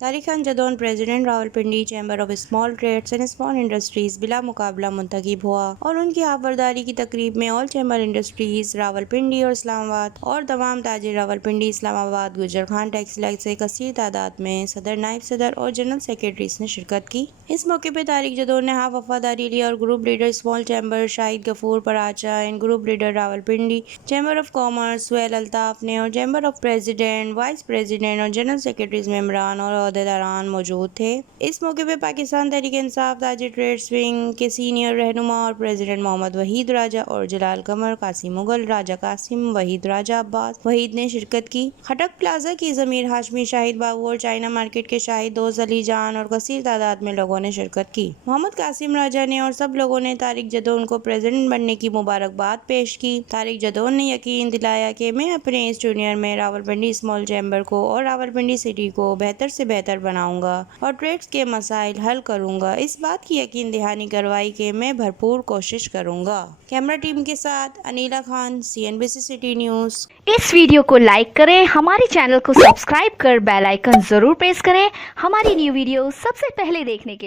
Tariq Khan Jadoon president Rawalpindi chamber of small traits and small industries بلا مقابلہ منتخب ہوا اور ان کی حلفبرداری کی تقریب میں آل چیمبر انڈسٹریز راولپنڈی اور اسلام آباد اور تمام تاجر راولپنڈی، اسلام آباد، گجر خان ٹیکسٹائل سے کثیر تعداد میں صدر، نائب صدر اور جنرل سیکرٹریز نے شرکت کی۔ اس موقع پہ طارق جدون نے ہاف وفاداری لی اور گروپ لیڈر اسمال چیمبر شاہد غفور Paracha and group leader Rawalpindi chamber of commerce Sohail Altaf نے اور chamber of president, vice president اور جنرل سیکرٹریز ممبران اور عہدیداران موجود تھے۔ اس موقع پہ پاکستان تحریک انصاف تاجر ٹریڈز ونگ کے سینئر رہنما اور پریزیڈنٹ محمد وحید راجہ اور جلال قمر، قاسم مغل، راجہ قاسم، وحید راجہ عباس وحید نے شرکت کی۔ خٹک پلازا کی ضمیر ہاشمی، شاہد بابو اور چائنا مارکیٹ کے شاہد دوست علی جان اور کثیر تعداد میں لوگوں نے شرکت کی۔ محمد قاسم راجہ نے اور سب لوگوں نے طارق جدون کو پریزیڈنٹ بننے کی مبارکباد پیش کی۔ طارق جدون نے یقین دلایا کہ میں اپنے اس ٹینیور میں راولپنڈی اسمال چیمبر کو اور راولپنڈی سٹی کو بہتر سے بہتر بناؤں گا اور ٹریڈز کے مسائل حل کروں گا۔ اس بات کی یقین دہانی کروائی کہ میں بھرپور کوشش کروں گا۔ کیمرہ ٹیم کے ساتھ Aneela Khan, CNBC city news. اس ویڈیو کو لائک کریں، ہمارے چینل کو سبسکرائب کر بیل آئیکن ضرور پریس کریں ہماری نیو ویڈیو سب سے پہلے دیکھنے کے لیے۔